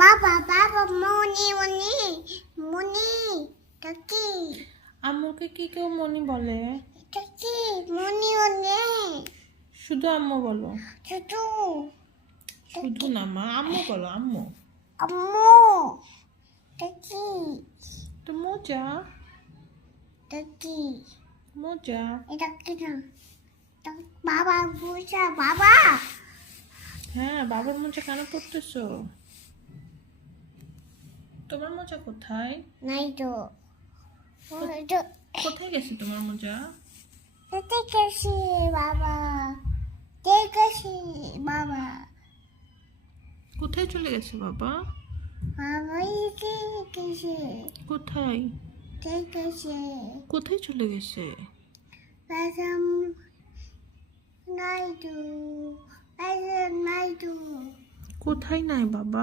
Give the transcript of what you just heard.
বাবা বাবা মনি মনি মনি কাকি আম্মুকে কি কেউ মনি বলে? কাকি মনি মনি শুধু আম্মু বলো। শুধু শুধু না মা, আম্মু বলো, আম্মু। আম্মু কাকি তো মজা কাকি মজা। এটা কি না বাবা বুঝা বাবা হ্যাঁ, বাবার মোজা কেন পড়তেছো? তোমার মোজা কোথায়? নাই তো ওই তো কোথায় গেছে তোমার মোজা? ঠিক আছে বাবা ঠিক আছে বাবা কোথায় চলে গেছে বাবা? বাবা ঠিক আছে কোথায়? ঠিক আছে কোথায় চলে গেছে? Pasam Naidu. Pasam Naidu. কোথায় নাই বাবা?